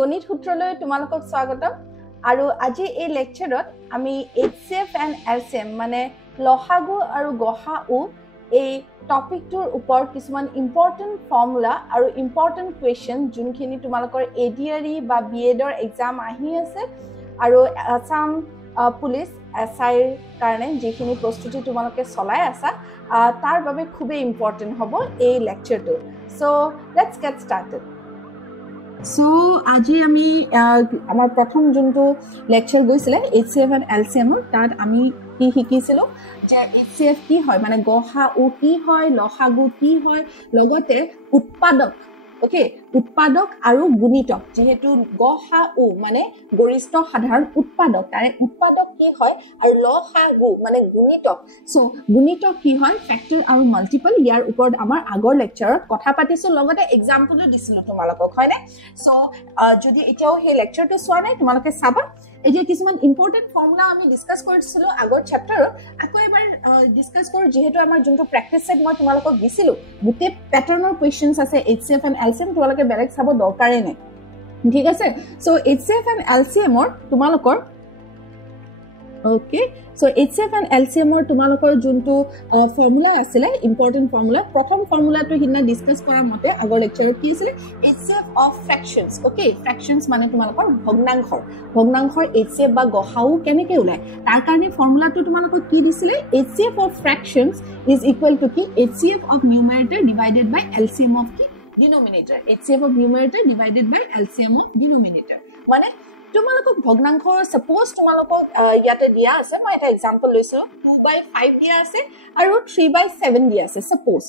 গণিত সূত্ৰলৈ তোমালোকক স্বাগতম আৰু আজি এই লেকচাৰত আমি HCF and LCM মানে লসাগু আৰু গসাউ এই টপিকটোৰ ওপৰত কিছুমান ইম্পৰ্টেন্ট ফৰ্মুলা আৰু ইম্পৰ্টেন্ট কোৱেশ্চন যোনখিনি তোমালোকৰ ADRE বা BEdৰ এক্সাম আহি আছে আৰু আসাম পুলিচ SI ৰ কাৰণে যিখিনি প্ৰস্তুতি তোমালোকে চলাই আছা তাৰ বাবে খুবেই ইম্পৰ্টেন্ট হ'ব এই লেকচাৰটো সো লেটস গেট স্টাৰ্টেড So, আজি আমি আমাৰ প্ৰথম যোনটো লেকচাৰ গৈছিলে HCF and LCM তাত আমি কি শিকিছিলো যে HCF কি হয় মানে গসাউ কি হয় লসাগু কি হয় লগতে উৎপাদক ওকে উৎপাদক আৰু গুণিতক যেহেতু গসাউ মানে গৰিষ্ঠ সাধাৰণ উৎপাদক তাৰে উৎপাদক কি হয় আৰু লসাগু মানে গুণিতক সো গুণিতক কি হয় ফ্যাক্টৰ আৰু মাল্টিপল ইয়াৰ ওপৰত আমাৰ আগৰ লেকচাৰত কথা পাতিছো লগতে এক্সাম্পলও দিছিলো তোমালোকক হয়নে সো যদি এতিয়াও সেই লেকচাৰটো চোৱা নাই তোমালোকে চাবা এতিয়া কিছুমান ইম্পৰ্টেন্ট ফৰ্মুলা আমি ডিসকাস কৰিছিলো আগৰ চেপ্টাৰত আকৌ এবাৰ ডিসকাস কৰো যেহেতু আমাৰ যোনটো প্ৰেক্টিস সেট মই তোমালোকক দিছিলো গুটে প্যাটাৰ্নৰ কোৱেশ্চনছ আছে HCF and LCM তোমালোকে বেলেগ চাব দৰকাৰে নাই ঠিক আছে সো HCF and LCM ৰ তোমালোকৰ Okay, so HCF and LCM or তোমালোকৰ যোনটো ফৰ্মুলা আছিল ইম্পৰ্টেন্ট ফৰ্মুলা প্ৰথম ফৰ্মুলাটো হিনা ডিসকাস কৰা মতে আগৰ লেকচাৰত কি আছিল HCF of fractions okay fractions মানে তোমালোকৰ ভগ্নাংশৰ HCF বা গসাউ কেনেকৈ ওলায় তাৰ কাৰণে ফৰ্মুলাটো তোমালোকক কি দিছিল HCF of fractions is equal to কি HCF of numerator divided by LCM of কি denominator HCF of numerator divided by LCM of denominator মানে তোমালোকক ভগ্নাংশ সাপোজ তোমালোকক ইয়াতে দিয়া আছে মই এটা এক্সাম্পল লৈছো 2/5 দিয়া আছে আৰু 3/7 দিয়া আছে সাপোজ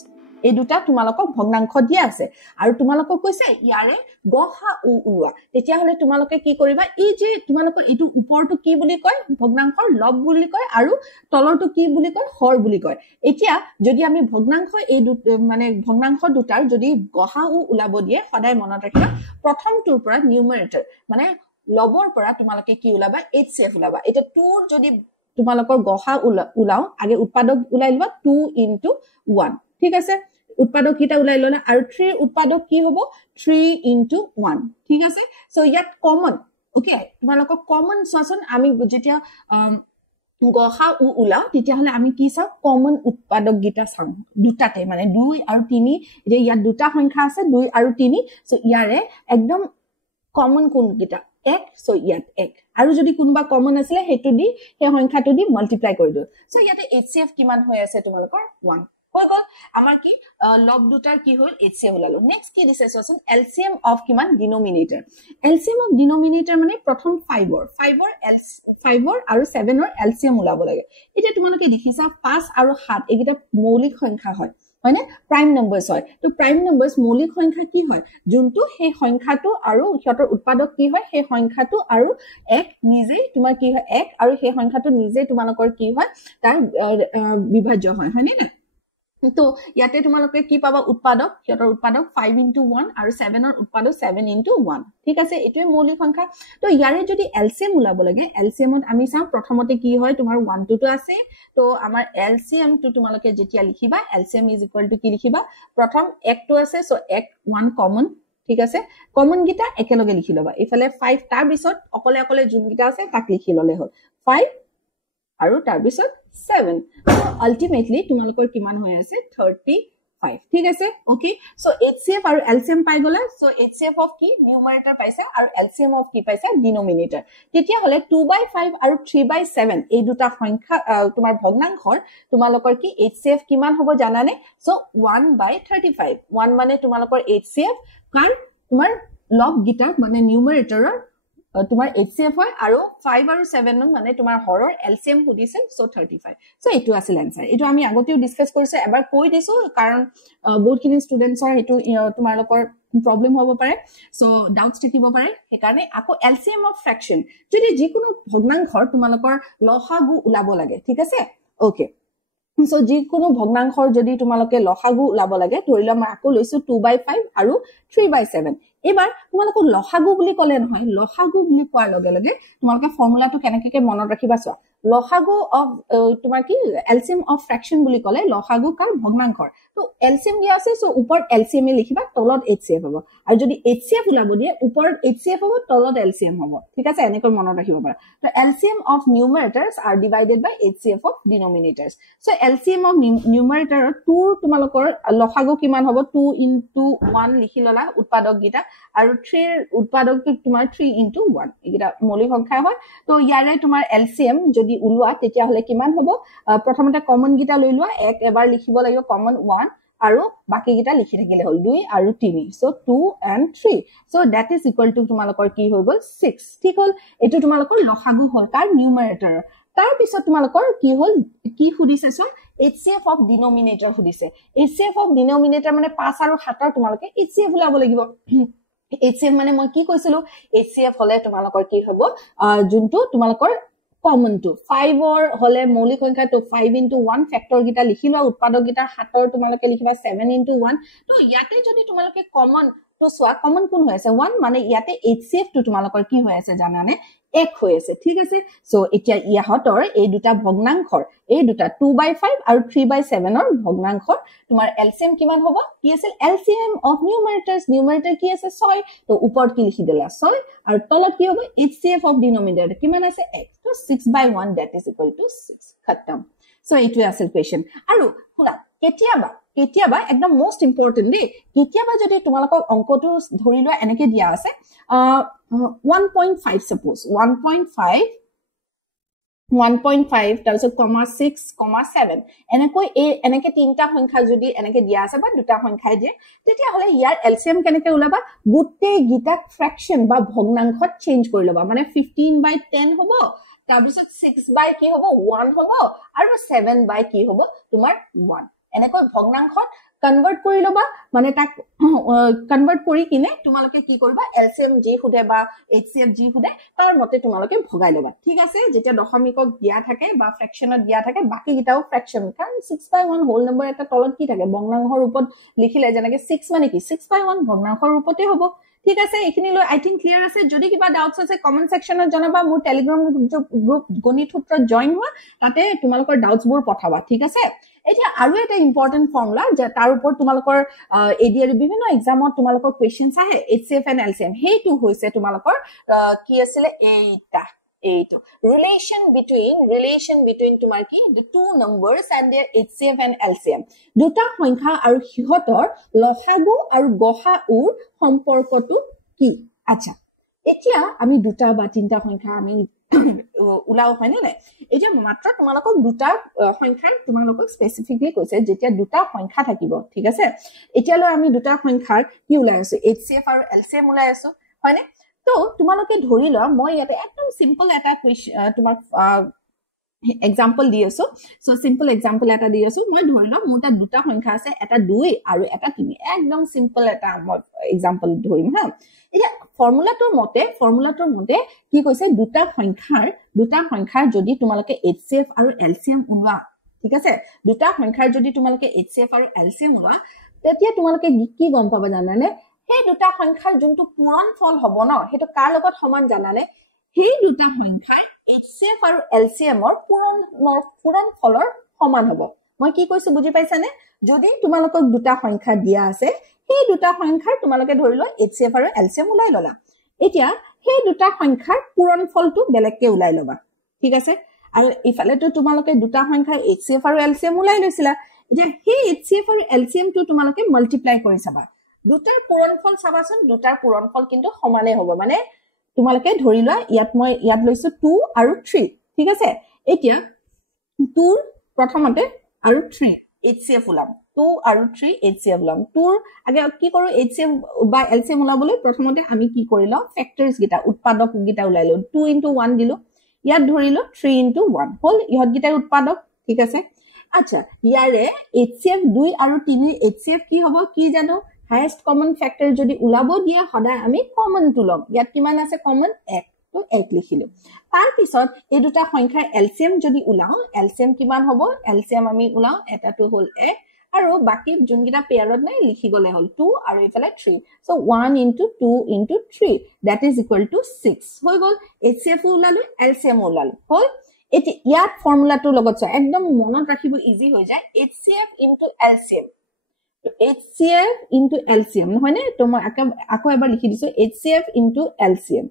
এই দুটা তোমালোকক ভগ্নাংশ দিয়া আছে আৰু তোমালোকক কৈছে ইয়াৰে গসাউ উলোৱা তেতিয়া হলে তোমালোকে কি কৰিবা এই যে তোমালোকৰ এটো ওপৰটো কি বুলি কয় ভগ্নাংশৰ লব বুলি কয় আৰু তলৰটো কি বুলি কয় হৰ বুলি কয় এতিয়া যদি আমি ভগ্নাংশ এই মানে ভগ্নাংশ দুটাৰ যদি গসাউ উলাব দিয়ে সদায় মনত ৰাখিবা প্ৰথমটোৰ পৰা নিউমাৰেটৰ মানে লবৰ পৰা তোমালোকে কি উলাবা HCF উলাবা এটা 2 যদি তোমালোকৰ গসা উলাও আগে উৎপাদক উলাই লবা 2 * 1 ঠিক আছে উৎপাদক কিটা উলাই ললা আৰু 3 উৎপাদক কি হ'ব 3 * 1 ঠিক আছে সো ইয়াত কমন ওকে তোমালোকৰ কমন সসন আমি যেতিয়া গসা উলাও তেতিয়া হলে আমি কি চাও কমন উৎপাদক গিটা চাও দুটাতে মানে 2 আৰু 3 যে ইয়াত দুটা সংখ্যা আছে 2 আৰু 3 সো ইয়াৰে একদম কমন কোন গিটা এক সো ইয়াত এক আৰু যদি কোনবা কমন আছিল হেতু দি হে সংখ্যাটো দি মাল্টিপ্লাই কৰি দিও সো ইয়াতে HCF কিমান হৈ আছে তোমালোকৰ 1 হৈ গল আমাৰ কি লব দুটাৰ কি হল HCF ওলালো নেক্সট কি দিছে চোন LCM অফ কিমান ডিনোমিনেটৰ LCM অফ ডিনোমিনেটৰ মানে প্ৰথম 5 আৰু 7 ৰ LCM ওলাব লাগে এতিয়া তোমালোকে দেখিছা 5 আৰু 7 এইটা মৌলিক সংখ্যা হয় হয়নে প্ৰাইম নাম্বাৰস হয় তো প্ৰাইম নাম্বাৰস মৌলিক সংখ্যা কি হয় যোনটো হে সংখ্যাটো আৰু ইহতৰ উৎপাদক কি হয় হে সংখ্যাটো আৰু এক নিজেই তোমাৰ কি হয় এক আৰু হে সংখ্যাটো নিজেই তোমালোকৰ কি হয় তাৰ বিভাজ্য হয় হয়নে না তো ইয়াতে তোমালোকে কি পাবা উৎপাদক ইহতৰ উৎপাদক 5 * 1 আৰু 7 ৰ উৎপাদক 7 * 1 ঠিক আছে এটোই মৌলিক সংখ্যা তো ইয়াৰে যদি LCM উলাব লাগে LCM ত আমি চাও প্ৰথমতে কি হয় তোমাৰ 1 2 টো আছে তো আমাৰ LCM টো তোমালোকে যেতিয়া লিখিবা LCM = কি লিখিবা প্ৰথম 1 টো আছে সো 1 কমন ঠিক আছে কমন গিটা একেলগে লিখি লবা ইফালে 5 তাৰ পিছত অকলে যোন গিটা আছে তাক লিখি ললে হ'ল 5 আৰু তাৰ পিছত 7 so ultimately তোমালোকৰ কিমান হৈ আছে 35 ঠিক আছে ওকে সো HCF আৰু LCM পাই গলা সো HCF অফ কি নিউমাৰেটৰ পাইছে আৰু LCM অফ কি পাইছে ডিনোমিনেটৰ তেতিয়া হলে 2/5 আৰু 3/7 এই দুটা সংখ্যা তোমাৰ ভগ্নাংশৰ তোমালোকৰ কি HCF কিমান হ'ব জানানে সো 1/35 1 মানে তোমালোকৰ HCF কাৰণ তোমাৰ লব গিটা মানে নিউমাৰেটৰৰ তোমাৰ HCF হয় আৰু 5 আৰু 7 মানে তোমাৰ হৰৰ LCM সুধিছে সো 35 সো এটো আছিল आंसर এটো আমি আগতেও ডিসকাস কৰিছে এবাৰ কৈ দিছো কাৰণ বহুতখিনি ষ্টুডেন্টছৰ এটো তোমালোকৰ প্ৰবলেম হ'ব পাৰে সো ডাউটস থাকিব পাৰে হেকাৰণে আকৌ LCM অফ ফ্ৰেকশন যদি যিকোনো ভগ্নাংশৰ তোমালোকৰ লসাগু উলাব লাগে ঠিক আছে ওকে সো যিকোনো ভগ্নাংশৰ যদি তোমালোকে লসাগু উলাব লাগে ধৰিলা মই আকৌ লৈছো 2/5 আৰু 3/7 এবাৰ তোমালোকক লসাগু বুলি ক'লে নহয় লসাগু বুলি কোৱাৰ লগে লগে তোমালোকে ফৰ্মুলাটো কেনেকৈ মনত ৰাখিবা চোৱা লসাগু অফ তোমাৰ কি এলচিএম অফ ফ্ৰেকশন বুলি ক'লে লসাগু কাৰ ভগ্নাংশৰ তো এলচিএম দিয়া আছে সো ওপৰত এলচিএম এ লিখিবা তলত এইচচিএফ হ'ব আৰু যদি এইচচিএফ উলাব দিয়ে ওপৰত এইচচিএফ হ'ব তলত এলচিএম হ'ব ঠিক আছে এনেকৈ মনত ৰাখিব পাৰা তো LCM of numerators are divided by HCF of denominators so LCM of numerator 2 তোমালোকৰ লসাগু কিমান হ'ব 2 into 1 লিখি ললা উৎপাদক গিটা আৰু 3 উৎপাদক তোমাৰ 3 into 1 এগিটা মৌলিক সংখ্যা হয় তো ইয়াৰে তোমাৰ এলচিএম যদি উলোৱা তেতিয়া হলে কিমান হ'ব প্ৰথমতে কমন গিটা লৈ লোৱা এক এবাৰ লিখিব লাগিব কমন 1 আৰু বাকি গিটা লিখি থাকিলে হল 2 আৰু 3 so 2 and 3 so that is equal to তোমালোকৰ কি হৈ গল 6 ঠিক হল এটো তোমালোকৰ লসাগু হল কাৰ নিউমাৰেটৰ তাৰ পিছত তোমালোকৰ কি হল কি খুদিছে সো HCF অফ ডিনোমিনেটৰ খুদিছে HCF অফ ডিনোমিনেটৰ মানে 5 আৰু 7 ৰ তোমালোকে HCF উলাব লাগিব HCF মানে মই কি কৈছিলো HCF হলে তোমালোকৰ কি হ'ব যোনটো তোমালোকৰ common to 5 or hole মৌলিক সংখ্যা to 5 into 1 factor গিটা লিখিলো উৎপাদক গিটা 7 ৰ তোমালোকে লিখিবা 7 into 1 তো ইয়াতে যদি তোমালোকে common তো সোয়া common কোন হৈ আছে 1 মানে ইয়াতে HCF to তোমালোকৰ কি হৈ আছে জানানে এক হৈ আছে ঠিক আছে সো এতিয়া ইয়াহতৰ এই দুটা ভগ্নাংশৰ এই দুটা 2/5 আৰু 3/7 ৰ ভগ্নাংশৰ তোমাৰ এলচিএম কিমান হ'ব কি আছিল এলচিএম অফ নিউমাৰেটৰ কি আছে 6 তো ওপৰত কি লিখি দিলা 6 আৰু তলত কি হ'ব HCF অফ ডিনোমিনেটৰ কিমান আছে x তো 6/1 that is equal to 6 খতম সো এইটো আছিল কোৱেশ্চন আৰু শুনা কেতিয়াবা একদম মোস্ট ইম্পৰ্টেন্ট দে কেতিয়াবা যদি তোমালোকক অংকটো ধৰি লোৱা এনেকে দিয়া আছে 1.5 suppose 1.5 তাৰপিছত কমা 6 কমা 7 এনেকে তিনটা সংখ্যা যদি এনেকে দিয়া আছে বা দুটা সংখ্যাই দিয়ে তেতিয়া হলে ইয়াৰ এলচিএম কেনেকে উলাবা গুটে গিটা ফ্ৰেকশন বা ভগ্নাংশত চেঞ্জ কৰি লবা মানে 15/10 হ'ব তাৰপিছত 6 কি হ'ব 1 হ'ব আৰু 7 কি হ'ব তোমাৰ 1 এনেকৈ ভগ্নাংশত কনভাৰ্ট কৰি লবা মানে তাক কনভাৰ্ট কৰি কিনে তোমালোকে কি কৰিবা এলচিএম জি খুদে বা এইচচিএফ জি খুদে তাৰ মতে তোমালোকে ভগাই লবা ঠিক আছে যেতিয়া দশমিকক দিয়া থাকে বা ফ্ৰেকশনত দিয়া থাকে বাকি গিটাও ফ্ৰেকশন কাৰণ 6/1 হোল নম্বৰ এটা তলত কি থাকে ভগ্নাংশৰ ৰূপত লিখিলে যেনেকে 6 মানে কি 6/1 ভগ্নাংশৰ ৰূপতে হ'ব ঠিক আছে এখিনি লৈ আই থিংক ক্লিয়াৰ আছে যদি কিবা ডাউটছ আছে কমেন্ট সেকশনত জনাবা মোৰ টেলিগ্ৰাম গ্ৰুপ গণিত সূত্ৰ জয়েন হোৱা তাতে তোমালোকৰ ডাউটছ বোৰ পঠাবা ঠিক আছে এতিয়া আৰু এটা ইম্পৰ্টেন্ট ফৰ্মুলা যে তাৰ ওপৰত তোমালোকৰ এডিআৰ বিভিন্ন এক্সামত তোমালোকৰ কোৱেশ্চনছ আহে HCF এণ্ড LCM হেইটো হৈছে তোমালোকৰ কি আছিল এইটো relation between তোমাৰ কি the two numbers and their HCF and LCM দুটা সংখ্যা আৰু হিহতৰ লসাগু আৰু গসাউৰ সম্পৰ্কটো কি আচ্ছা এতিয়া আমি দুটা বা তিনটা সংখ্যা আমি উলাও হয় না এটা মাত্ৰ তোমালোকক দুটা সংখ্যা তোমালোকক স্পেসিফিকলি কৈছে যেতিয়া দুটা সংখ্যা থাকিব ঠিক আছে এতিয়ালৈ আমি দুটা সংখ্যাৰ কি উলাই আছে HCF আৰু LCM উলাই আছে হয় না তো তোমালোকে ধৰি লোৱা মই ইয়াতে একদম সিম্পল এটা তোমাক এক্সাম্পল দি আছো সো সিম্পল এক্সাম্পল এটা দি আছো মই ধৰি লোৱা মোৰ তাত দুটা সংখ্যা আছে এটা 2 আৰু এটা 3 একদম সিম্পল এটা মই এক্সাম্পল ধৰিম হা এতিয়া ফৰ্মুলাটোৰ মতে কি কৈছে দুটা সংখ্যাৰ যদি তোমালোকে HCF আৰু LCM উলোৱা ঠিক আছে দুটা সংখ্যাৰ যদি তোমালোকে HCF আৰু LCM উলোৱা তেতিয়া তোমালোকে কি গম পাবা জানানে সেই দুটা সংখ্যাৰ যোনটো পূৰণ ফল হ'ব ন হেটো কাৰ লগত সমান জানানে সেই দুটা সংখ্যাৰ HCF আৰু LCM ৰ পূৰণ ফলৰ সমান হ'ব মই কি কৈছো বুজি পাইছানে যদি তোমালোকক দুটা সংখ্যা দিয়া আছে সেই দুটা সংখ্যাৰ তোমালোকে ধৰি লোৱা HCF আৰু LCM উলাই ললা এতিয়া সেই দুটা সংখ্যাৰ পূৰণ ফলটো বেলেগকে উলাই লবা ঠিক আছে আৰু ইফালে তো তোমালোকে দুটা সংখ্যাৰ HCF আৰু LCM উলাই লৈছিলা এতিয়া সেই HCF আৰু LCM টো তোমালোকে মাল্টিপ্লাই কৰি চাবা দুটাৰ পূৰণফল চাবাচোন দুটাৰ পূৰণফল কিন্তু সমানে হ'ব মানে তোমালোকে ধৰি লোৱা ইয়াত লৈছো 2 আৰু 3 ঠিক আছে এতিয়া 2 প্ৰথমতে আৰু 3 HCF উলাম 2 আৰু 3 HCF উলাম 2 আগে কি কৰো HCF বা LCM উলাবলৈ প্ৰথমতে আমি কি কৰিলো ফ্যাক্টৰস গিটা উৎপাদক গিটা উলাইলো 2 into 1 দিলো ইয়াত ধৰিলো 3 into 1 হল ইহত গিটা উৎপাদক ঠিক আছে আচ্ছা ইয়াৰে HCF 2 আৰু 3 HCF কি হ'ব কি জানো হাইয়েস্ট কমন ফ্যাক্টৰ যদি উলাব দিয়ে সদায় আমি কমন টু লম ইয়াত কিমান আছে কমন 1 তো 1 লিখিলো তাৰ পিছত এই দুটা সংখ্যাৰ LCM যদি উলাও LCM কিমান হ'ব LCM আমি উলাও এটাটো হল 1 আৰু বাকি যোনকিটা পেয়াৰত নাই লিখি গলে হল 2 আৰু ইফালে 3 so 1 into 2 into 3 that is equal to 6 হৈ গল HCF ওলালো LCM ওলালো হল এটি ইয়াত ফৰ্মুলাটো লগত চাই একদম মনত ৰাখিব ইজি হৈ যায় HCF into LCM তো HCF into LCM নহয় নে তো মই আকৌ এবাৰ লিখি দিছো HCF into LCM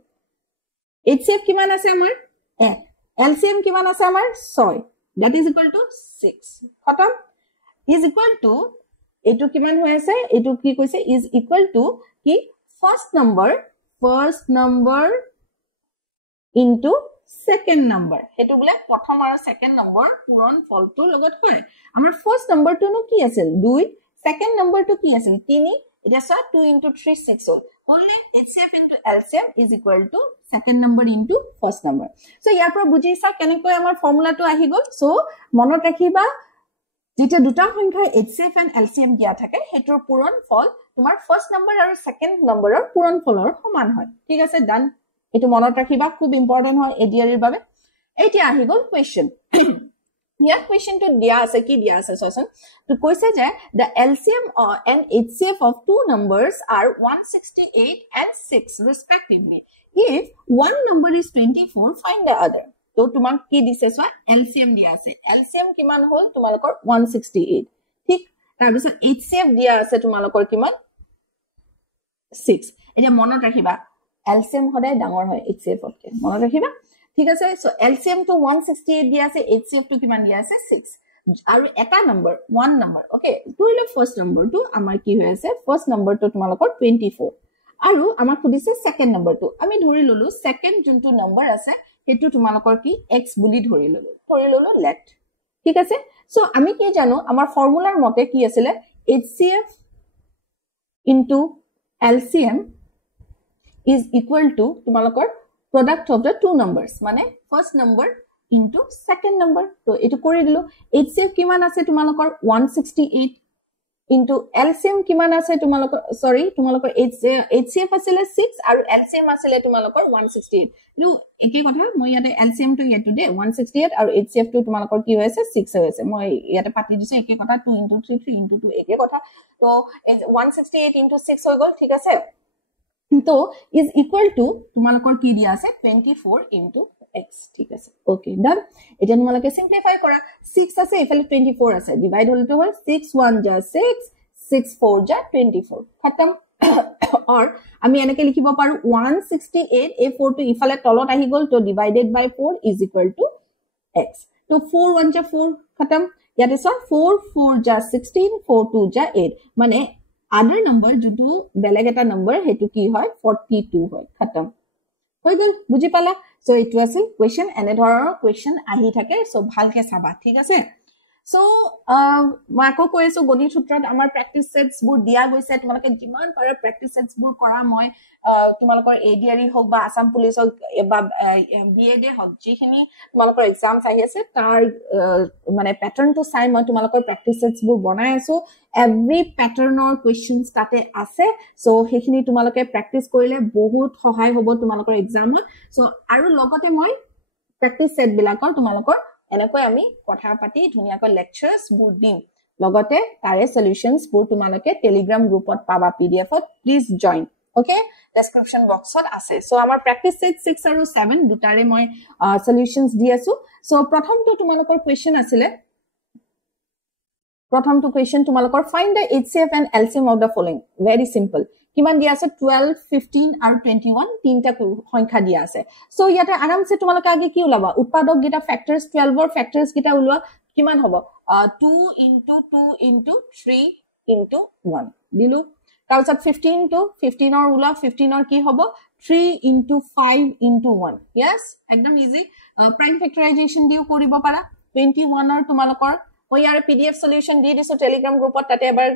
HCF কিমান আছে আমাৰ 1 LCM কিমান আছে আমাৰ 6 that is equal to 6 খতম is equal to etu kiman hoy ase etu ki koise is equal to ki first number into second number hetu bole prothom aru second number puron fol tu logot hoy amar first number tu no ki asel 2 second number tu ki asel 3 eta sa 2 into 3 6 only HCF into LCM is equal to second number into first number so yar pro bujhi sa kenekoi amar formula tu ahi gol so monot rakhiba যেটা দুটা সংখ্যা HCF and LCM দিয়া থাকে হেতৰ পূৰণ ফল তোমাৰ first number আৰু সেকেন্ড নাম্বাৰৰ পূৰণ ফলৰ সমান হয় ঠিক আছে ডান এটো মনত ৰাখিবা খুব ইম্পৰ্টেন্ট হয় এডিআৰ এৰ বাবে এতিয়া আহি গল কোৱেশ্চন ইয়াৰ কোৱেশ্চনটো দিয়া আছে কি দিয়া আছে সচন তো কৈছে যে the LCM and HCF of two numbers are 168 and 6 respectively if one number is 24 find the other তো তোমাক কি দিছে সো LCM দিয়া আছে LCM কিমান হল তোমালোকৰ 168 ঠিক তাৰ পিছত HCF দিয়া আছে তোমালোকৰ কিমান 6 এটা মনত ৰাখিবা LCM সদায় ডাঙৰ হয় HCF তকৈ মনত ৰাখিবা ঠিক আছে সো LCM to 168 দিয়া আছে HCF to কিমান দিয়া আছে 6 আৰু এটা নম্বৰ 1 নম্বৰ ওকে দুইলে ফাৰ্স্ট নম্বৰটো আমাৰ কি হৈ আছে ফাৰ্স্ট নম্বৰটো তোমালোকৰ 24 আৰু আমাৰ খুদিছে সেকেন্ড নম্বৰটো আমি ধৰি ললো সেকেন্ড যোনটো নম্বৰ আছে হেতু তোমালোকৰ কি x বুলি ধৰি ললো লেফট ঠিক আছে সো আমি কি জানো আমাৰ ফৰ্মুলাৰ মতে কি আছিল HCF into LCM is equal to তোমালোকৰ product of the two numbers মানে first number into second number তো এটো কৰি দিলো HCF কিমান আছে তোমালোকৰ 168 into LCM কিমান আছে তোমালোকৰ সৰি তোমালোকৰ HCF আছিল 6 আৰু LCM আছিল তোমালোকৰ 168 নু একে কথা মই ইয়াতে LCM to ইয়াতে দে 168 আৰু HCF to তোমালোকৰ কি হৈছে 6 হৈছে মই ইয়াতে পাতি দিছো একে কথা 2 into 3 3 into 2 একে কথা তো 168 into 6 হৈ গল ঠিক আছে তো is equal to তোমালোকৰ কি দিয়া আছে 24 into x ঠিক আছে ওকে ডান এটা তোমালোকে সিম্পলিফাই কৰা 6 আছে এফালে 24 আছে ডিভাইড হলটো হয় 6 1 যা 6 6 4 যা 24 খতম और আমি এনেকে লিখিব পাৰো 168 a 4 to ইফালে তলত আহি গল তো divided by 4 is equal to x তো 4 1 যা 4 খতম ইয়াতে সব 4 4 যা 16 4 2 যা 8 মানে other number जुटू बेलेग एटा नंबर हेतु की হয় 42 হয় खत्म হৈ গল বুজি পালা so it was A question এনে ধৰণৰ কোৱেশ্চন আহি থাকে সো ভালকে চাবা ঠিক আছে সো মই আকৌ কৈছো গণিত সূত্ৰত আমাৰ প্ৰেক্টিস সেটস বোৰ দিয়া গৈছে তোমালোকে যিমান পাৰে প্ৰেক্টিস সেটস বোৰ কৰা মই তোমালোকৰ এডিআৰই হক বা আসাম পুলিচ হক বা বিএডে হক যিখিনি তোমালোকৰ এক্সামস আহি আছে তাৰ মানে প্যাটাৰ্নটো চাই মই তোমালোকৰ প্ৰেক্টিস সেটস বোৰ বনাই আছো এভৰি প্যাটাৰ্নৰ কোৱেশ্চনস তাতে আছে সো হেখিনি তোমালোকে প্ৰেক্টিস কৰিলে বহুত সহায় হ'ব তোমালোকৰ এক্সামত সো আৰু লগতে মই প্ৰেক্টিস সেট বিলাকৰ তোমালোকৰ এনেকৈ আমি কথা পাতি ধুনিয়াকৈ লেকচাৰস বোৰ দিম লগতে তাৰে সলিউশনস বোৰ তোমালোকে টেলিগ্ৰাম গ্ৰুপত পাবা পিডিএফত প্লিজ জয়েন ওকে ডেসক্ৰিপচন বক্সত আছে সো আমাৰ প্ৰেক্টিস সেট 6 আৰু 7 দুটাৰে মই সলিউশনস দি আছো সো প্ৰথমটো তোমালোকৰ কোৱেশ্চন আছিল প্ৰথমটো কোৱেশ্চন তোমালোকৰ find the HCF and LCM of the following very simple কিমান দিয়া আছে 12 15 আৰু 21 তিনটা সংখ্যা দিয়া আছে সো ইয়াতে আৰামছে তোমালোকে আগে কি উলাবা উৎপাদক গিটা ফ্যাক্টৰস 12 ৰ ফ্যাক্টৰস গিটা উলোৱা কিমান হ'ব 2 into 2 into 3 into 1 দিলু তাৰপিছত 15 to 15 ৰ উলা 15 ৰ কি হ'ব 3 into 5 into 1 yes একদম ইজি প্ৰাইম ফ্যাক্টৰাইজেচন দিও কৰিব পাৰা 21 ৰ তোমালোকৰ মই ইয়াৰ পিডিএফ সলিউশন দি দিছো টেলিগ্ৰাম গ্ৰুপত তাতে এবাৰ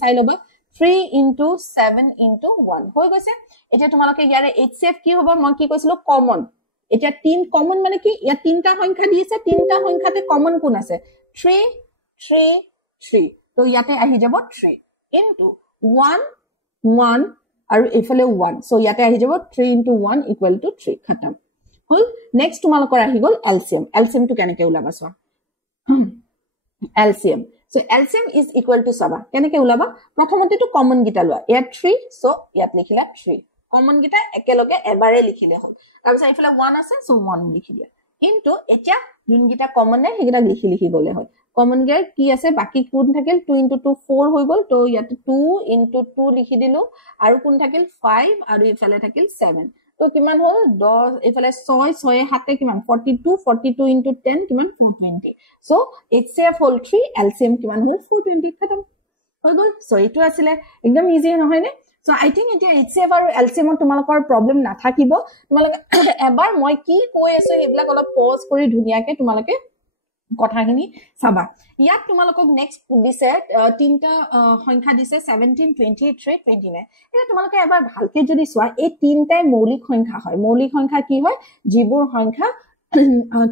চাই লবা 3 into 7 into 1 হৈ গৈছে এটা তোমালোকে ইয়াৰে HCF কি হ'ব মই কি কৈছিলো কমন এটা 3 কমন মানে কি ইয়া তিনটা সংখ্যা দিছে তিনটা সংখ্যাতে কমন কোন আছে 3 3 3 তো ইয়াতে আহি যাব 3 into 1 1 আৰু এফালে 1 সো ইয়াতে আহি যাব 3 into 1 equal to 3 খতম হল নেক্সট তোমালোকৰ আহি গল LCM LCM টো কেনেকে উলাবা so LCM So LCM is equal to saba. Keneke ulaba? Prothomate to common gita lua. Yat 3, so yat likhila 3. Common gita ekeloge ebare likhile hol. Tarpisa ifala 1 ase, so 1 likhilia. Into etia jun gita common ne hegita likhi gole hol. Common ge ki ase baki kun thakel 2 into 2 4 hoi gol. To yat 2 into 2 likhi dilu. Aru kun thakel 5 aru ifale thakel 7. So kiman hol 10 ifale 6 hatte kiman 42 into 10 kiman 420. So HCF hol 3 LCM kiman hol 420 khatam hoi gol. So etu asile ekdom easy nohoy ne. So I think etia HCF aru LCM tumalokor problem na thakibo. Tumaloke ebar moi ki koi aso heblak olop pause kori dhuniake tumaloke কথাখিনি সাবা ইয়াত তোমালোকক next দিছে তিনটা সংখ্যা দিছে 17 23 29 এটা তোমালোকে এবাৰ ভালকে যদি সোৱা এই তিনটাই মৌলিক সংখ্যা হয় মৌলিক সংখ্যা কি হয় যিবোৰ সংখ্যা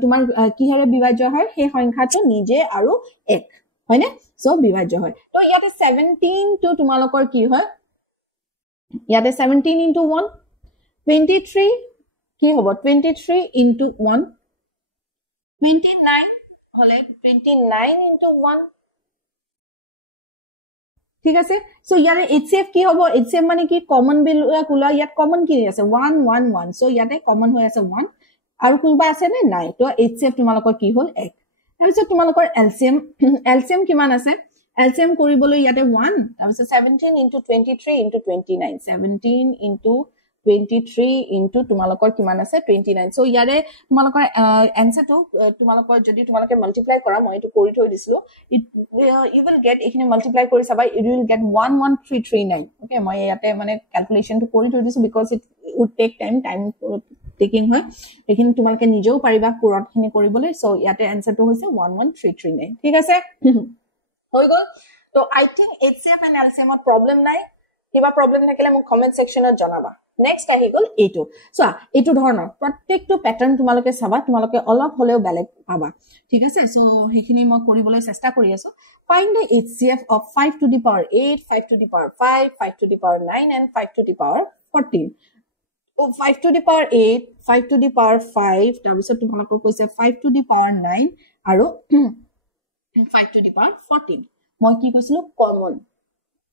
তোমাৰ কিহৰে বিভাজ্য হয় সেই সংখ্যাটো নিজে আৰু এক হয়নে সো বিভাজ্য হয় তো ইয়াতে 17 টু তোমালোকৰ কি হয় ইয়াতে 17 into 1 23 কি হ'ব 23 into 1 29 hole 29 into 1 ঠিক আছে সো ইয়ারে HCF কি হবো HCF মানে কি কমন বিলুয়া কুলা ইয়াত কমন কি আছে 1 1 1 সো ইয়াতে কমন হৈ আছে 1 আৰু কোনবা আছে নে নাই তো HCF তোমালোকৰ কি হল 1 তাৰপিছত তোমালোকৰ LCM কিমান আছে LCM কৰিবলৈ ইয়াতে 1 তাৰপিছত 17 into 23 into 29 17 into 23 into tumalokor kiman ase 29 so yare tumalokor answer to tumalokor jodi tumalake multiply kora moi to kori thoi dislo you will get ekhine multiply kori sabai you will get 11339 okay moi yate mane calculation to kori thoi disu because it would take time taking hoy ekhine tumalake nijeu pariba kurot khini koribole so yate answer to hoise 11339 ঠিক আছে হই গল তো I think HCF and LCM problem nai kiba problem thakile mo comment section ot janaba next ahi gol eto so eto dhornor prottekto pattern tumaloke saba tumaloke olop holeo beleg paba thik ase so hekhini moi koribole chesta kori aso find the HCF of 5 to the power 8 5 to the power 5 5 to the power 9 and 5 to the power 14 oh 5 to the power 8 5 to the power 5 tarpisot tumaloko koise 5 to the power 9 aru 5 to the power 14 moi ki koisilo common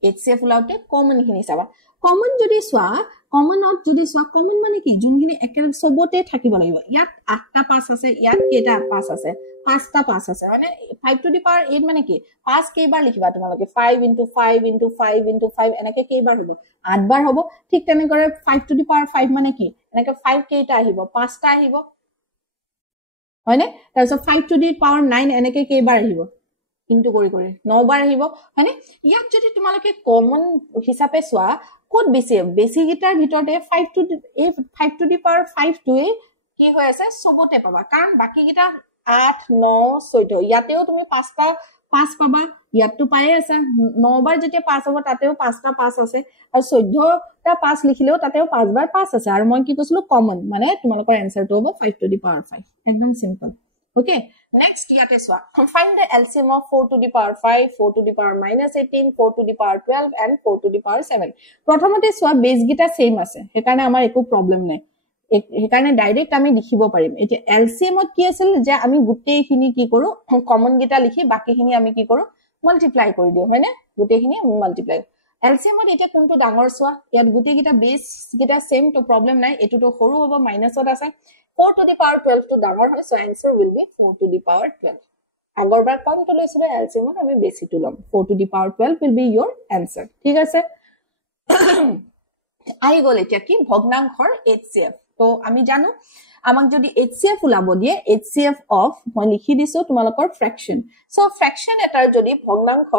HCF ulaute common khini saba common jodi swa common not jodi swa common mane ki junkhini eker sobote thakibo lagibo yat 8 ta pass ase yat keta pass ase 5 ta pass ase mane 5 to the power 8 mane ki 5 ke bar likhiba tumaloke 5 into 5 into 5 into 5 enake ke bar hobo 8 bar hobo thik tene kore 5 to the power 5 mane ki enake 5 ke ta ahibo 5 ta ahibo hoine tarso 5 to the power 9 enake ke bar ahibo into kori 9 bar ahibo hani yak jodi tumaloke common hisabe swa kod basic gitar bhitorte 5 to the power 5 to ki hoy ase sobote paba karon baki gita 8 9 14 yateo tumi 5 ta 5 paba yatto paye ase 9 bar jetia 5 hobo tateo 5 ta 5 ase aru 14 ta 5 likhileo tateo 5 bar 5 ase aru moi ki kosilo common mane tumalokor answer to hobo 5 to the power 5 ekdom simple okay next yate swa find the LCM of 4 to the power 5 4 to the power minus 18 4 to the power 12 and 4 to the power 7 prothomote swa base gita same ase hekane amar eko problem nai hekane direct ami likhibo parim eta LCM ot ki asil je ami gutte khini ki koru common gita likhi baki khini ami ki koru multiply kori diu hoine gutte khini multiply LCM ot eta kuntu dangor swa yat gutte gita base gita same to problem nai etu to horu hobo minus ot ase 4 to the power 12 to dangor hoy so answer will be 4 to the power 12 agor bar kom to loisile LCM ot ami base to lom 4 to the power 12 will be your answer ঠিক আছে আই গল এটা কি ভগ্নাংশৰ HCF তো আমি জানো আমাক যদি HCF উলাব দিয়ে HCF of মই লিখি দিছো তোমালোকৰ fraction so fraction এটাৰ যদি ভগ্নাংশ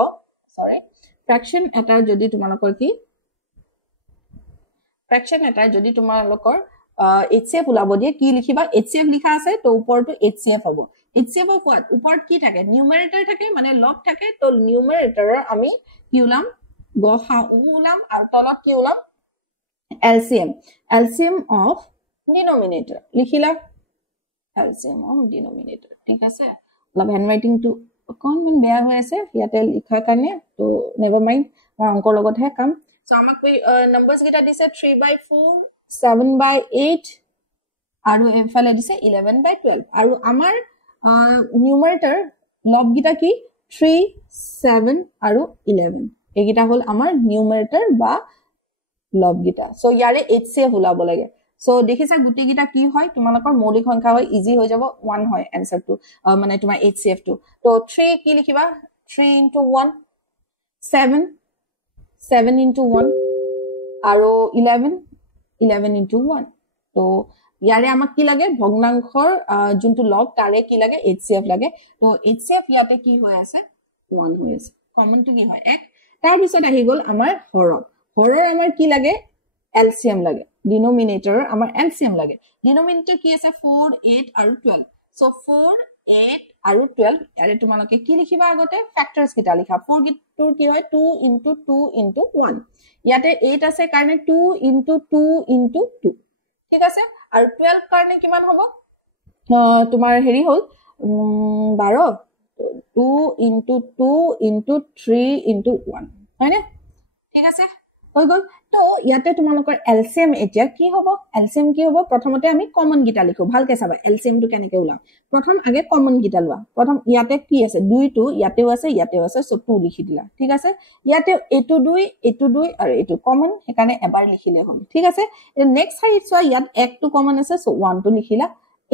fraction এটাৰ যদি তোমালোকৰ কি fraction এটাৰ যদি তোমালোকৰ HCF উলাব দিয়ে কি লিখিবা HCF লিখা আছে তো উপৰটো HCF হ'ব HCF of what উপৰত কি থাকে numerator থাকে মানে log থাকে তো numerator আমি কি উলাম গহা উলাম আৰু তলত কি উলাম LCM of denominator লিখিলা LCM of denominator ঠিক আছে লব হ্যান্ডৰাইটিং টু অকনমান বেয়া হৈ আছে ইয়াতে লিখা কাৰণে তো নেভাৰ মাইন্ড অংকৰ লগতহে কাম সো আমাক নাম্বাৰস গিটা দিছে 3/4 7/8 আৰু এফালে দিছে 11/12 আৰু আমাৰ numerator log gita ki 3 7 আৰু 11 এইগিটা হল আমাৰ নিউমাৰেটৰ বা লব গিটা সো ইয়াৰে HCF ওলাব লাগে সো দেখিছা গুটি গিটা কি হয় তোমালোকৰ মৌলিক সংখ্যা হয় ইজি হৈ যাব 1 হয় आंसर টু মানে তোমাৰ HCF টু তো 3 কি লিখিবা 3 into 1 7 7 into 1 আৰু 11 11 into 1 তো ইয়াৰে আমাক কি লাগে ভগ্নাংশৰ যোনটো লব তাৰে কি লাগে HCF লাগে তো HCF ইয়াতে কি হৈ আছে 1 হৈ আছে কমন টু কি হয় 1 তাৰ পিছত আহি গল আমাৰ হৰৰ আমাৰ কি লাগে LCM লাগে ডিনোমিনেটৰ আমাৰ LCM লাগে ডিনোমিনেটৰ কি আছে 4 8 আৰু 12 সো 4 8 আৰু 12 ইয়াৰে তোমালোকে কি লিখিবা আগতে ফ্যাক্টৰস কিটা লিখা 4 গিটোৰ কি হয় 2 into 2 into 1 ইয়াতে 8 আছে কাৰণে 2 into 2 into 2 ঠিক আছে আৰু 12 কাৰণে কিমান হ'ব তোমাৰ হেৰি হল 12 2 into 2 into 3 into 1 হয়নে ঠিক আছে হৈ গল তো ইয়াতে তোমালোকৰ LCM এতিয়া কি হ'ব LCM কি হ'ব প্ৰথমতে আমি কমন গিটা লিখো ভালকে চাবা LCM টো কেনেকৈ ওলাম প্ৰথম আগে কমন গিটা লোৱা প্ৰথম ইয়াতে কি আছে 2 টো ইয়াতেও আছে সো 2 লিখি দিলা ঠিক আছে ইয়াতে এটো 2 আৰু এটো কমন হেকানে এবাৰ লিখিলে হ'ব ঠিক আছে নেক্সট সাইড চোৱা ইয়াত 1 টো কমন আছে সো 1 টো লিখিলা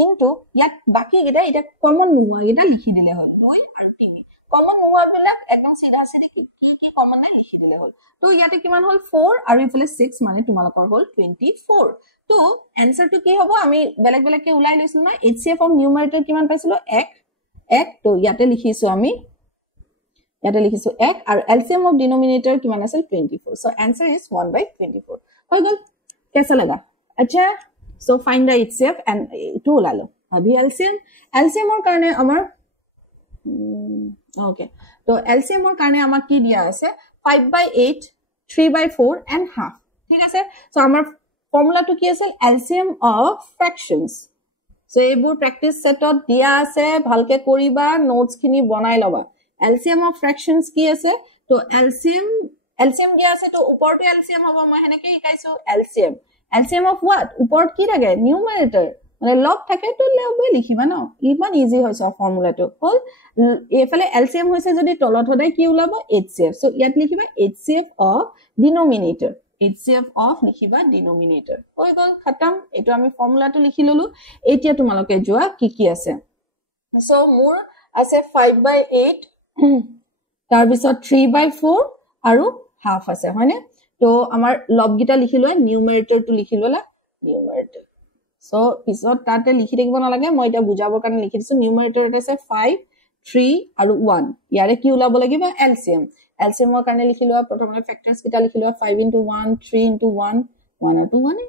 ইনটু ইয়াত বাকি গিটা এটা কমন নোহোৱা গিটা লিখি দিলে হ'ল 2 আৰু 3 কমন নোহোৱা বিলাক একদম সিধা সিধি কি কমন নাই লিখি দিলে হ'ল তো ইয়াতে কিমান হ'ল 4 আৰু ইফালে 6 মানে তোমালোকৰ হ'ল 24 তো आंसर টো কি হ'ব আমি বেলেগ বেলেগ কে উলাই লৈছিল না HCF অফ নিউমাৰেটৰ কিমান পাইছিলো 1 তো ইয়াতে লিখিছো আমি 1 আৰু LCM অফ ডিনোমিনেটৰ কিমান আছিল 24 সো आंसर ইজ 1/24 হৈ গল কেসা লাগা আচ্ছা so find the HCF and to উলালো अभी LCM অৰ কাৰণে আমাৰ ओके तो LCM और কাৰণে আমাক কি দিয়া আছে 5/8 3/4 and half ঠিক আছে সো আমাৰ ফৰ্মুলাটো কি আছে LCM of fractions সো এইবোৰ প্ৰ্যাকটিস সেটত দিয়া আছে ভালকে কৰিবা নোটস খিনি বনাই লবা LCM of fractions কি আছে তো LCM দিয়া আছে তো ওপৰটো LCM হ'ব মই হেনেকে শিকাইছো LCM of what ওপৰত কি লাগে নিউমাৰেটৰ মানে লগ থাকে তো লবে লিখিবা ন ইমান ইজি হৈছে ফৰ্মুলাটো হল এফালে LCM হৈছে যদি তলত হদাই কি ওলাব HCF সো ইয়াত লিখিবা HCF of denominator লিখিবা denominator হৈ গল খতম এটো আমি ফৰ্মুলাটো লিখি ললো এতিয়া তোমালোকে যোৱা কি আছে সো মোৰ আছে 5/8 তাৰ পিছত 3/4 আৰু হাফ আছে হয়নে তো আমাৰ লব গিটা লিখি লয় নিউমাৰেটৰ টো লিখি ললা নিউমাৰেটৰ সো পিছত তাতে লিখি থাকিব না লাগে মই এটা বুজাবৰ কাৰণে লিখি দিছো নিউমাৰেটৰ আছে 5 3 আৰু 1 ইয়াৰে কি ওলাব লাগিব LCM ৰ কাৰণে লিখি লোৱা প্ৰথমে ফ্যাক্টৰস কিটা লিখি লোৱা 5 into 1 3 into 1 1 আৰু 1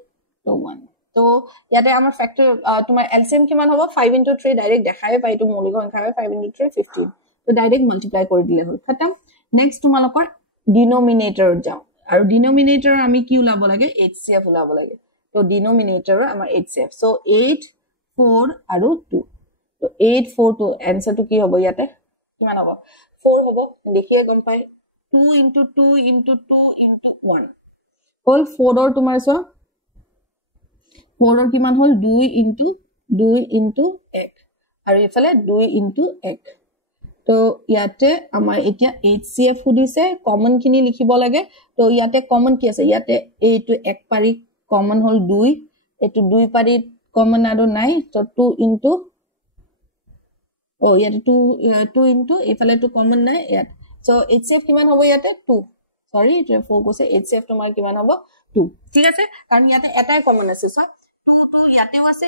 তো 1 তো ইয়াতে আমাৰ ফ্যাক্টৰ তোমাৰ LCM কিমান হ'ব 5 into 3 ডাইৰেক্ট দেখাই পাই তো মৌলিক সংখ্যা হয় 5 into 3 15 তো ডাইৰেক্ট মাল্টিপ্লাই কৰি দিলে হ'ল খতম নেক্সট তোমালোকৰ ডিনোমিনেটৰ যাও আৰু ডিনোমিনেটৰ আমি কি ওলাব লাগে HCF ওলাব লাগে তো ডিনোমিনেটৰ আমাৰ HCF সো 8 4 আৰু 2 তো 8 4 to आंसर টো কি হ'ব ইয়াতে কিমান হ'ব 4 হ'ব দেখিয়ে গম পাই 2 into 2 into 2 into 1 hall 4 or তোমাৰ সো 4 or কিমান হল 2 into 1 আৰু ইফালে 2 into 1 তো ইয়াতে আমাৰ এতিয়া HCF সুদিছে কমন খিনি লিখিব লাগে তো ইয়াতে কমন কি আছে ইয়াতে এইটো এক পাৰি কমন হল 2 এটো 2 পাৰি কমন আৰু নাই তো 2 into ইয়াতে 2 into ইফালে তো কমন নাই ইয়াত সো HCF কিমান হ'ব ইয়াতে 2 সৰি এটা 4 কৈছে HCF তোমাৰ কিমান হ'ব 2 ঠিক আছে কাৰণ ইয়াতে এটাই কমন আছে সো 2 ইয়াতেও আছে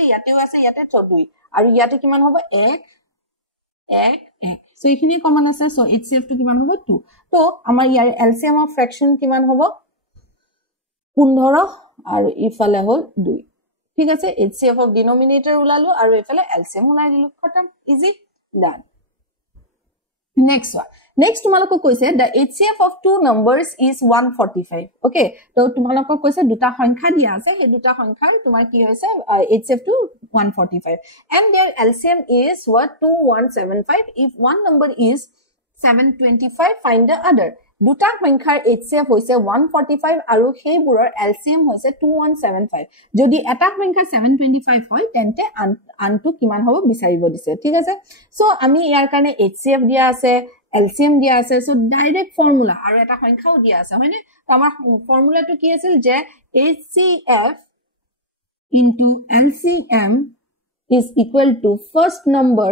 ইয়াতে তো 2 আৰু ইয়াতে কিমান হ'ব 1 সো এইখিনি কমন আছে সো HCF টো কিমান হ'ব 2 তো আমাৰ ইয়াৰ LCM অফ ফ্ৰ্যাকশন কিমান হ'ব 15 আৰু ইফালে হ'ল 2 ঠিক আছে HCF অফ ডিনোমিনেটৰ উলালো আৰু ইফালে LCM উলাই দিলো খতম ইজি ডান next তোমালোকক কৈছে the HCF of two numbers is 145 okay তো তোমালোকক কৈছে দুটা সংখ্যা দিয়া আছে হে দুটা সংখ্যাৰ তোমাৰ কি হৈছে HCF to 145 and their LCM is what 2175 if one number is 725 find the other দুটা সংখ্যাৰ HCF হৈছে 145 আৰু সেইবোৰৰ LCM হৈছে 2175 যদি এটা সংখ্যা 725 হয় তেন্তে আনটো কিমান হ'ব বিচাৰিব দিছে ঠিক আছে সো আমি ইয়াৰ কাৰণে HCF দিয়া আছে LCM দিয়া আছে সো ডাইৰেক্ট ফৰ্মুলা আৰু এটা সংখ্যাও দিয়া আছে হয়নে তো আমাৰ ফর্মুলাটো কি আছিল যে HCF into LCM is equal to first number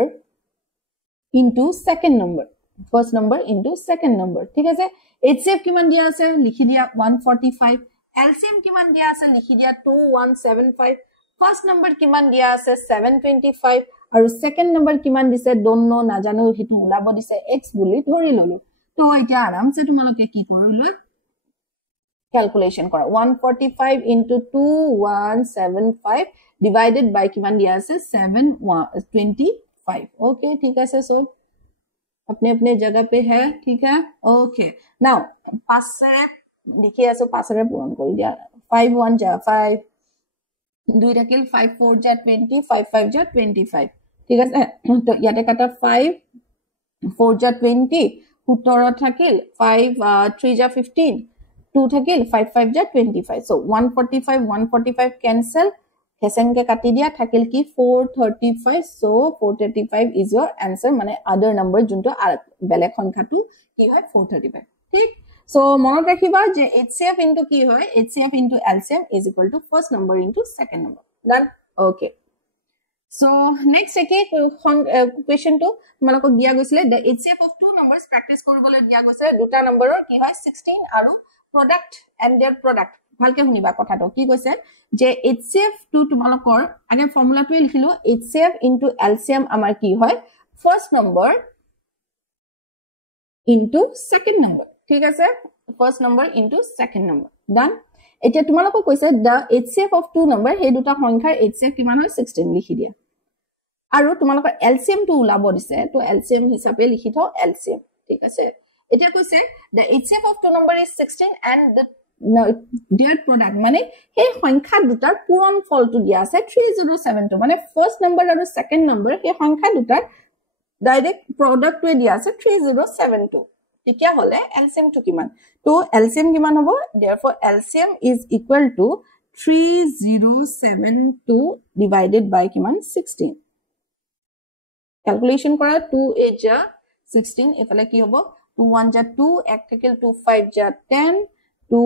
into second number first number into second number ঠিক আছে HCF কিমান দিয়া আছে লিখি দিয়া 145 LCM কিমান দিয়া আছে লিখি দিয়া 2175 first number কিমান দিয়া আছে 725 আৰু second number কিমান দিছে don't know না জানো হিটো উলাব দিছে x বুলি ধৰি ললো তো এটা আৰামছে তোমালোকে কি কৰিলো calculation কৰা 145 into 2175 divided by কিমান দিয়া আছে 725 okay ঠিক আছে সো अपने अपने जगह पे है ठीक है ओके नाउ 5 से लिखिए ऐसे 5 से पूर्ण कर दिया 5 1 जा 5 2 रखिल 5 4 जा 20 5 5 जा 25 ठीक है तो याते काटा 5 4 जा 20 17 থাকিল 5 3 जा 15 2 থাকিল 5 5 जा 25 so 145 cancel হেসেনকে কাটি দিয়া থাকিল কি 435 so 435 is your answer মানে other number যোনটো বেলেগ সংখ্যাটো কি হয় 435 ঠিক so মনত ৰাখিবা যে HCF into কি হয় HCF into LCM is equal to first number into second number done okay so next question to তোমালোকক দিয়া গৈছিলে the HCF of two numbers practice কৰিবলৈ দিয়া গৈছিলে দুটা নম্বৰৰ কি হয় 16 আৰু product and their product ভালকে শুনিবা কথাটো কি কৈছে যে HCF to তোমালোকৰ আগে ফৰ্মুলাটোৱে লিখিলো HCF into LCM আমাৰ কি হয় first number into second number ঠিক আছে first number into second number done এতিয়া তোমালোকক কৈছে the HCF of two number হে দুটা সংখ্যাৰ HCF কিমান হয় 16 লিখি দিয়া আৰু তোমালোকৰ LCM টো উলাব দিছে তো LCM হিচাপে লিখি থও LCM ঠিক আছে এতিয়া কৈছে the HCF of two number is 16 and the their product মানে এই সংখ্যা দুটাৰ পূৰণ ফলটো দিয়া আছে 3072 মানে ফাৰ্স্ট নাম্বাৰ আৰু সেকেন্ড নাম্বাৰ এই সংখ্যা দুটাৰ ডাইৰেক্ট প্ৰডাক্টৱে দিয়া আছে 3072 ঠিকিয়া হলে LCM টো কিমান তো LCM কিমান হ'ব therefore LCM is equal to 3072 divided by কিমান 16 ক্যালকুলেশন কৰা 2 8 যা 16 এফালে কি হ'ব 2 1 যা 2 এক থাকিল 2 5 যা 10 2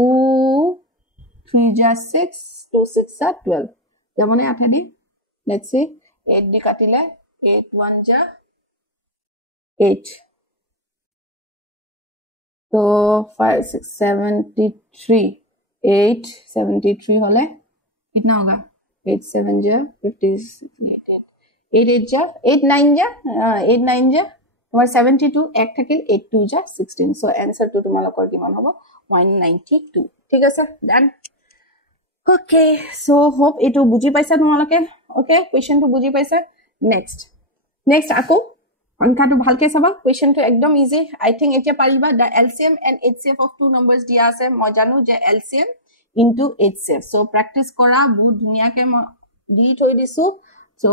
3 ja 6 2 6 ja 12 যেমনে আঠানি let's see 8 দি কাটিলে 8 1 ja 8 তো 5 6 73 8 73 হলে कितना होगा 8 7 ja 56 8 8 ja 8 9 ja 8 9 ja তোমার 72 এক থাকিল 8 2 ja 16 সো आंसर তো তোমালোকৰ কিমান হ'ব 192 ঠিক আছে ডান ওকে সো হোপ এটো বুজি পাইছা তোমালোকে ওকে কোৱেশ্চনটো বুজি পাইছা নেক্সট আকো সংখ্যাটো ভালকে চাবা কোৱেশ্চনটো একদম ইজি আই থিংক এতিয়া পাৰিবা the LCM and HCF of two numbers দিয়া আছে মই জানো যে LCM into HCF সো প্ৰ্যাকটিস কৰা বহুত ধুনিয়াকে দি থৈ দিছো সো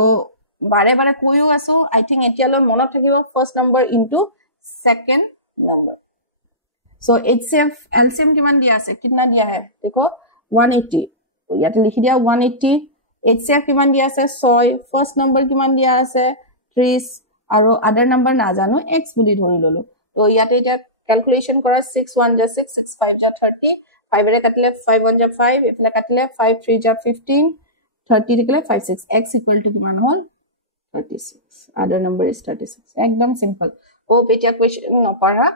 বাৰে বাৰে কৈও আছো আই থিংক এতিয়ালৈ মনত থাকিব first number into second number so HCF LCM किमान दिया है कितना दिया है देखो 180 तो याते लिखि दिया 180 HCF किमान दिया है 6 फर्स्ट नंबर किमान दिया है 30 और अदर नंबर ना जानो x বুলি ধৰি ললো তো ইয়াতে এটা ক্যালকুলেশন কৰা 6 1 যা 6 6 5 যা 30 5 ৰে কাটিলে 5 1 যা 5 এফালে কাটিলে 5 3 যা 15 30 থাকিলে 5 6 x equal to কিমান হল 36 other number is 36 একদম সিম্পল ও বেটা কোৱেশ্চন নপঢ়া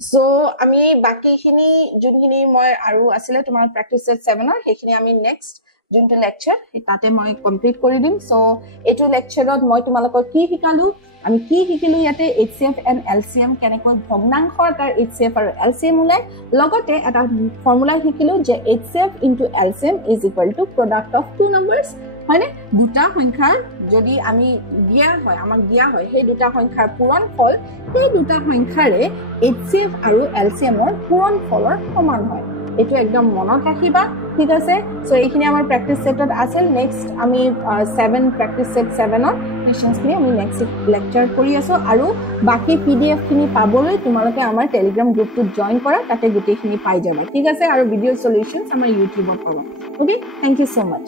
সো আমি বাকিখিনি যোনখিনি মই আৰু আছিল তোমাৰ প্ৰ্যাকটিস সেট 7 ৰ হেখিনি আমি নেক্সট যোনটো লেকচাৰ তাতে মই কমপ্লিট কৰি দিম সো এটো লেকচাৰত মই তোমালোকক কি শিকালো আমি কি শিকিলো ইয়াতে HCF and LCM কেনেকৈ ভগ্নাংশৰ তাৰ HCF আৰু LCM উলাই লগতে এটা ফৰ্মুলা শিকিলো যে HCF into LCM is equal to product of two numbers মানে দুটা সংখ্যাৰ যদি আমি দিয়া হয় আমাক দিয়া হয় সেই দুটা সংখ্যাৰ পূৰণ ফল সেই দুটা সংখ্যাৰে HCF আৰু LCM ৰ পূৰণ ফলৰ সমান হয় এটো একদম মনত ৰাখিবা ঠিক আছে সো এইখিনি আমাৰ প্ৰ্যাকটিস সেটত আছিল নেক্সট আমি 7 প্ৰ্যাকটিস সেট 7 ৰ কোৱেশ্চনছ খিনি আমি নেক্সট লেকচাৰ কৰি আছো আৰু বাকি PDF খিনি পাবলৈ তোমালোকে আমাৰ টেলিগ্ৰাম গ্ৰুপটো জয়েন কৰা তাতে গুটেখিনি পাই যাবা ঠিক আছে আৰু ভিডিও সলিউশনছ আমাৰ ইউটিউবত পাবা ওকে থ্যাংক ইউ সো মাচ